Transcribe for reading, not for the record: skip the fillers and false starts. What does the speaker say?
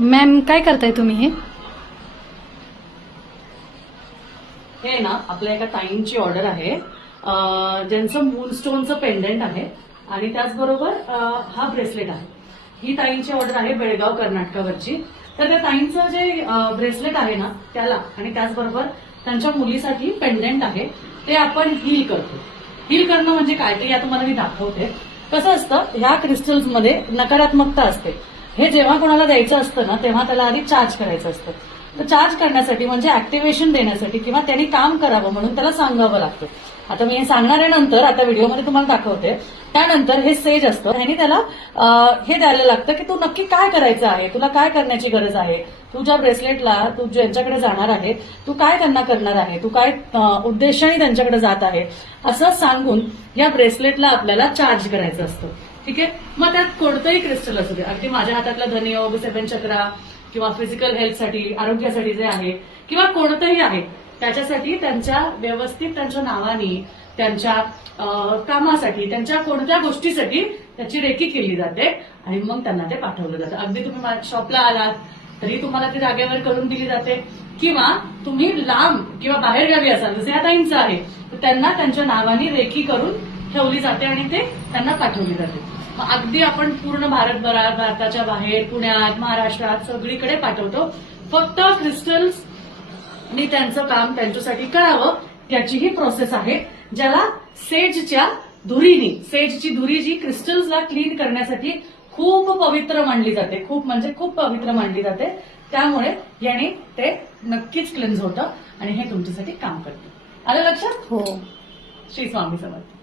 Ma'am काय करताय तुम्ही? हे ना आपल्या एका ताईंची ऑर्डर आहे, ज्यांचं मूनस्टोनचं पेंडंट आहे आणि त्याचबरोबर हा ब्रेसलेट आहे. ही ताईंची ऑर्डर आहे बेळगाव कर्नाटकावरची. तर त्या ताईंचं जे ब्रेसलेट आहे ना त्याला आणि त्याचबरोबर त्यांच्या मुलीसाठी पेंडंट आहे ते आपण हील करतो. हील करणं म्हणजे काय ते या तुम्हाला मी दाखवते. कसं असतं, ह्या क्रिस्टल्समध्ये नकारात्मकता असते. हे जेव्हा कोणाला द्यायचं असतं ना तेव्हा त्याला आधी चार्ज करायचं असतं. तर चार्ज करण्यासाठी म्हणजे ऍक्टिव्हेशन देण्यासाठी किंवा त्यांनी काम करावं म्हणून त्याला सांगावं लागतं. आता मी हे सांगणार आहे नंतर, आता व्हिडिओमध्ये तुम्हाला दाखवते. त्यानंतर हे सेज असतं, ह्यानी त्याला हे द्यायला लागतं की तू नक्की काय करायचं आहे, तुला काय करण्याची गरज आहे, तुझ्या ब्रेसलेटला तू ज्यांच्याकडे जाणार आहे तू काय त्यांना करणार आहे, तू काय उद्देशाने त्यांच्याकडे जात आहे असं सांगून या ब्रेसलेटला आपल्याला चार्ज करायचं असतं. ठीक आहे. मग त्यात कोणतंही क्रिस्टल असू दे, अगदी माझ्या हातातला धनयोग, 7 चक्रा किंवा फिजिकल हेल्थसाठी, आरोग्यासाठी जे आहे किंवा कोणतंही आहे त्याच्यासाठी त्यांच्या व्यवस्थित त्यांच्या नावाने, त्यांच्या कामासाठी, त्यांच्या कोणत्या गोष्टीसाठी त्याची रेकी केली जाते आणि मग त्यांना ते पाठवलं जातं. अगदी तुम्ही शॉपला आलात तरी तुम्हाला ती जागेवर करून दिली जाते किंवा तुम्ही लांब किंवा बाहेरगावी असाल, जसे या ताईंचं आहे, तर त्यांना त्यांच्या नावाने रेकी करून ठेवली जाते आणि ते त्यांना पाठवली जाते. मग अगदी आपण पूर्ण भारतभरात, भारताच्या बाहेर, पुण्यात, महाराष्ट्रात सगळीकडे पाठवतो. फक्त क्रिस्टल्सनी त्यांचं काम त्यांच्यासाठी करावं त्याची ही प्रोसेस आहे, ज्याला सेजच्या धुरीनी, सेजची धुरी जी क्रिस्टल्सला क्लीन करण्यासाठी खूप पवित्र मानली जाते, खूप म्हणजे खूप पवित्र मानली जाते. त्यामुळे याने ते नक्कीच क्लिन्झ होतं आणि हे तुमच्यासाठी काम करतं. आलं लक्षात? हो. श्री स्वामी समर्थ.